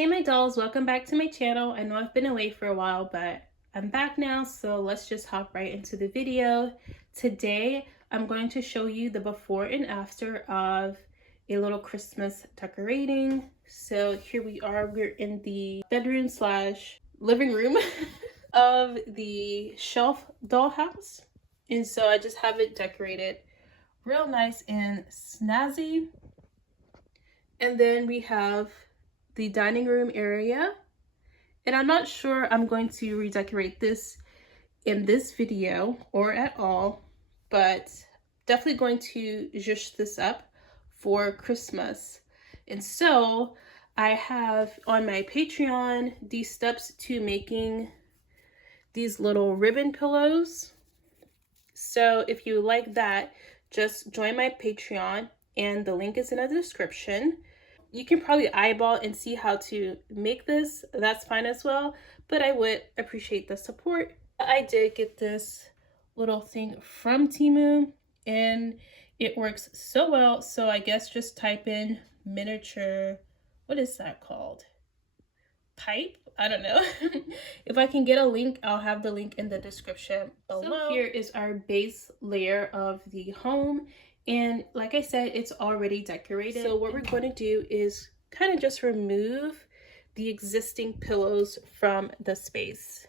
Hey my dolls, welcome back to my channel. I know I've been away for a while, but I'm back now, so let's just hop right into the video. Today, I'm going to show you the before and after of a little Christmas decorating. So here we are, we're in the bedroom slash living room of the shelf dollhouse. And so I just have it decorated real nice and snazzy. And then we have the dining room area, and I'm not sure I'm going to redecorate this in this video or at all, but definitely going to zhuzh this up for Christmas. And so I have on my Patreon these steps to making these little ribbon pillows. So if you like that, just join my Patreon and the link is in the description. You can probably eyeball and see how to make this. That's fine as well, but I would appreciate the support. I did get this little thing from Temu and it works so well. So I guess just type in miniature, what is that called? Pipe? I don't know. If I can get a link, I'll have the link in the description below. So here is our base layer of the home. And like I said, it's already decorated. So what we're going to do is kind of just remove the existing pillows from the space.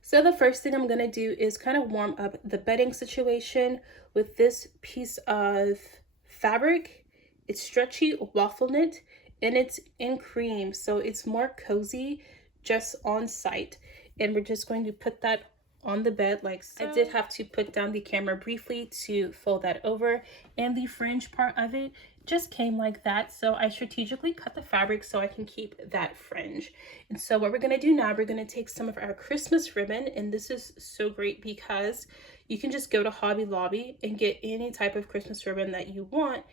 So the first thing I'm going to do is kind of warm up the bedding situation with this piece of fabric. It's stretchy waffle knit and it's in cream, so it's more cozy just on site. And we're just going to put that on the bed like so. I did have to put down the camera briefly to fold that over, and the fringe part of it just came like that, so I strategically cut the fabric so I can keep that fringe. And so what we're going to do now, we're going to take some of our Christmas ribbon, and this is so great because you can just go to Hobby Lobby and get any type of Christmas ribbon that you want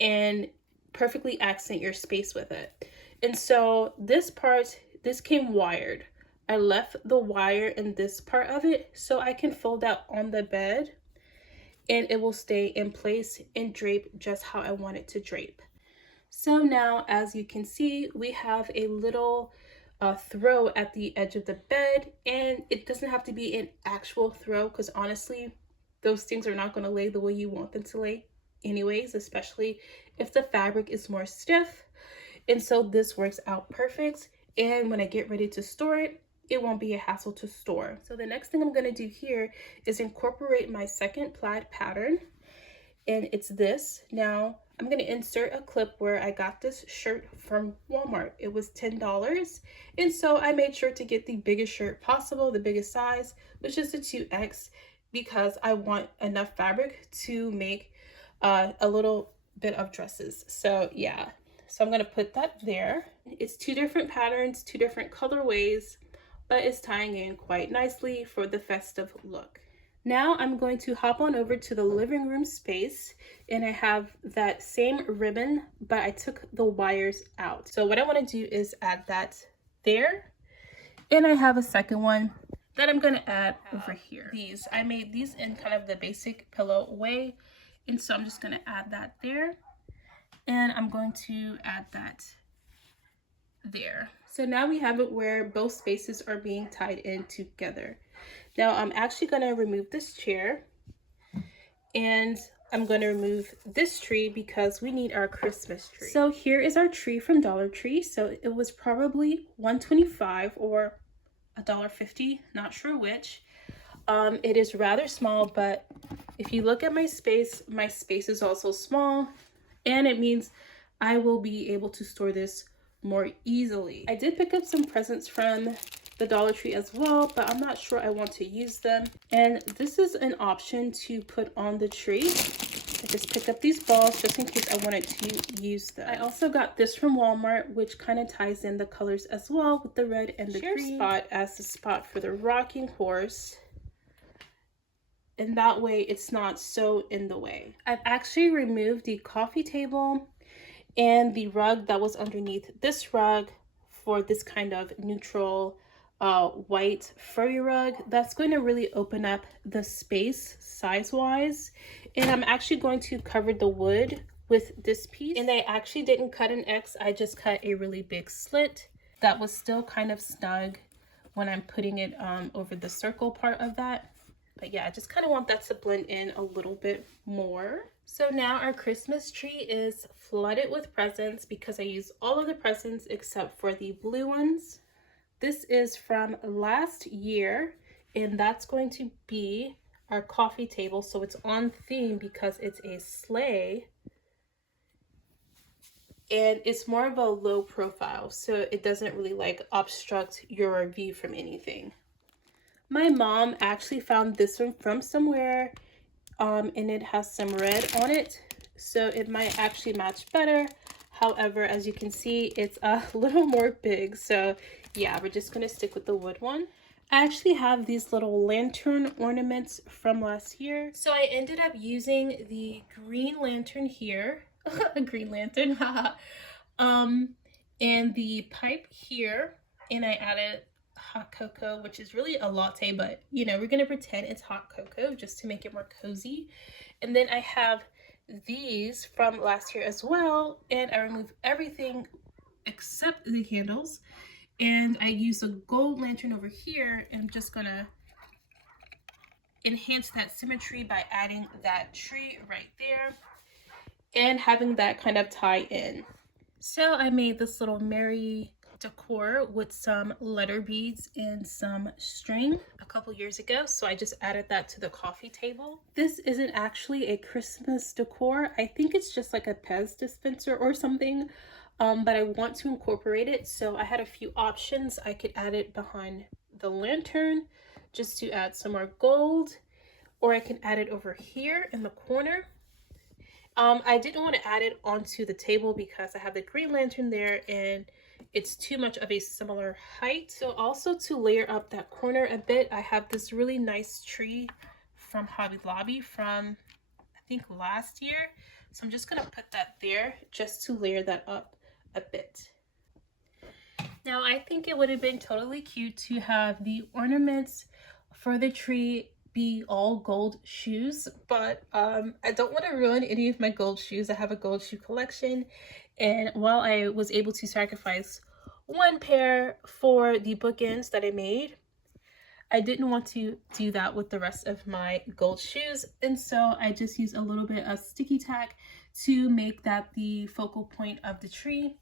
and perfectly accent your space with it. And so this part, this came wired. I left the wire in this part of it so I can fold out on the bed and it will stay in place and drape just how I want it to drape. So now, as you can see, we have a little throw at the edge of the bed, and it doesn't have to be an actual throw because honestly, those things are not going to lay the way you want them to lay anyways, especially if the fabric is more stiff. And so this works out perfect. And when I get ready to store it, it won't be a hassle to store. So the next thing I'm going to do here is incorporate my second plaid pattern, and it's this. Now I'm going to insert a clip where I got this shirt from Walmart. It was $10, and so I made sure to get the biggest shirt possible, the biggest size, which is the 2X, because I want enough fabric to make a little bit of dresses. So yeah, so I'm going to put that there. It's two different patterns, two different colorways, but it's tying in quite nicely for the festive look. Now I'm going to hop on over to the living room space, and I have that same ribbon, but I took the wires out. So what I want to do is add that there, and I have a second one that I'm going to add over here. I made these in kind of the basic pillow way, and so I'm just going to add that there, and I'm going to add that there. So now we have it where both spaces are being tied in together. Now I'm actually going to remove this chair, and I'm going to remove this tree because we need our Christmas tree. So here is our tree from Dollar Tree. So it was probably $1.25 or $1.50, not sure which. It is rather small, but if you look at my space is also small, and it means I will be able to store this more easily. I did pick up some presents from the Dollar Tree as well, but I'm not sure I want to use them. And this is an option to put on the tree. I just picked up these balls just in case I wanted to use them. I also got this from Walmart, which kind of ties in the colors as well with the red and the green. Spot as the spot for the rocking horse. And that way it's not so in the way. I've actually removed the coffee table and the rug that was underneath this rug for this kind of neutral white furry rug. That's going to really open up the space size wise, and I'm actually going to cover the wood with this piece. And I actually didn't cut an X, I just cut a really big slit that was still kind of snug when I'm putting it over the circle part of that. But yeah, I just kind of want that to blend in a little bit more. So now our Christmas tree is flooded with presents because I used all of the presents except for the blue ones. This is from last year, and that's going to be our coffee table. So it's on theme because it's a sleigh. And it's more of a low profile, so it doesn't really like obstruct your view from anything. My mom actually found this one from somewhere, and it has some red on it, so it might actually match better. However, as you can see, it's a little more big, so yeah, we're just gonna stick with the wood one. I actually have these little lantern ornaments from last year, so I ended up using the green lantern here. A green lantern, and the pipe here, and I added hot cocoa, which is really a latte, but you know, we're gonna pretend it's hot cocoa just to make it more cozy. And then I have these from last year as well, and I removed everything except the candles, and I use a gold lantern over here, and I'm just gonna enhance that symmetry by adding that tree right there and having that kind of tie in. So I made this little merry decor with some letter beads and some string a couple years ago, so I just added that to the coffee table. This isn't actually a Christmas decor. I think it's just like a Pez dispenser or something, but I want to incorporate it, so I had a few options. I could add it behind the lantern just to add some more gold, or I can add it over here in the corner. I didn't want to add it onto the table because I have the green lantern there and it's too much of a similar height. So also to layer up that corner a bit, I have this really nice tree from Hobby Lobby from I think last year. So I'm just going to put that there just to layer that up a bit. Now I think it would have been totally cute to have the ornaments for the tree be all gold shoes, but I don't want to ruin any of my gold shoes. I have a gold shoe collection, and while I was able to sacrifice one pair for the bookends that I made, I didn't want to do that with the rest of my gold shoes, and so I just used a little bit of sticky tack to make that the focal point of the tree.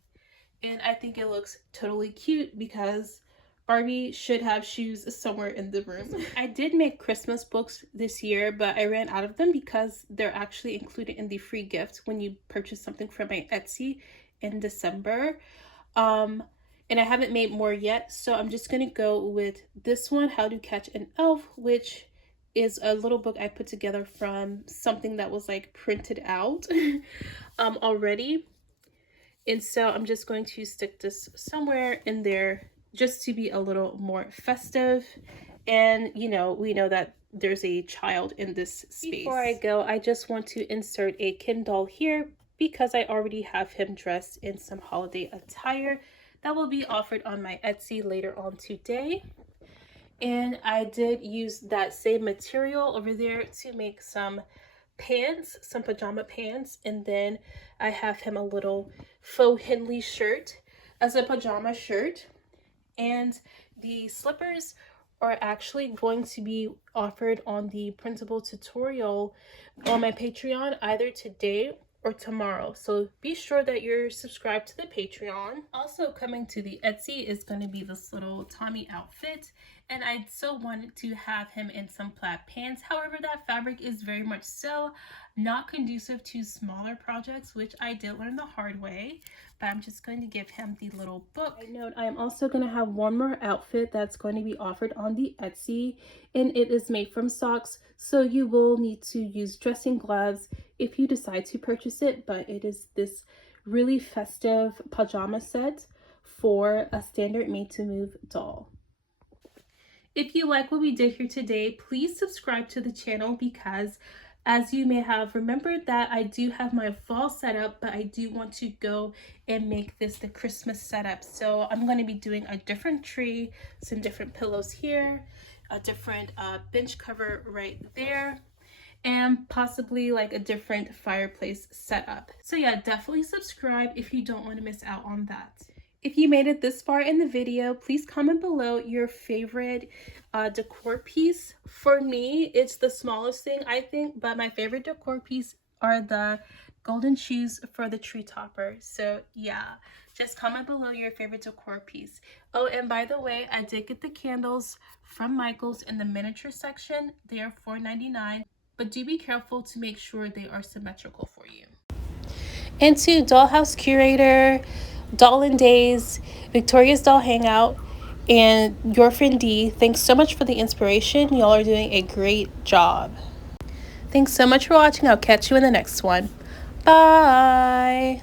And I think it looks totally cute because Barbie should have shoes somewhere in the room. I did make Christmas books this year, but I ran out of them because they're actually included in the free gift when you purchase something from my Etsy in December. And I haven't made more yet, so I'm just gonna go with this one, How to Catch an Elf, which is a little book I put together from something that was like printed out already. And so I'm just going to stick this somewhere in there just to be a little more festive. And you know, we know that there's a child in this space. Before I go, I just want to insert a Ken doll here because I already have him dressed in some holiday attire that will be offered on my Etsy later on today. And I did use that same material over there to make some pants, some pajama pants, and then I have him a little faux Henley shirt as a pajama shirt. And the slippers are actually going to be offered on the printable tutorial on my Patreon either today or tomorrow, so be sure that you're subscribed to the Patreon. Also coming to the Etsy is going to be this little Tommy outfit, and I so wanted to have him in some plaid pants. However, that fabric is very much so not conducive to smaller projects, which I did learn the hard way, but I'm just going to give him the little book. I note I am also going to have one more outfit that's going to be offered on the Etsy, and it is made from socks, so you will need to use dressing gloves if you decide to purchase it, but it is this really festive pajama set for a standard made to move doll. If you like what we did here today, please subscribe to the channel because as you may have remembered that I do have my fall setup, but I do want to go and make this the Christmas setup. So I'm going to be doing a different tree, some different pillows here, a different bench cover right there. and possibly like a different fireplace setup. So yeah, definitely subscribe if you don't want to miss out on that. If you made it this far in the video, please comment below your favorite decor piece. For me, it's the smallest thing, I think, but my favorite decor piece are the golden shoes for the tree topper. So yeah, just comment below your favorite decor piece. Oh, and by the way, I did get the candles from Michael's in the miniature section. They are $4.99, but do be careful to make sure they are symmetrical for you. And to Dollhouse Curator, Doll and Days, Victoria's Doll Hangout, and your friend D, thanks so much for the inspiration. Y'all are doing a great job. Thanks so much for watching. I'll catch you in the next one. Bye.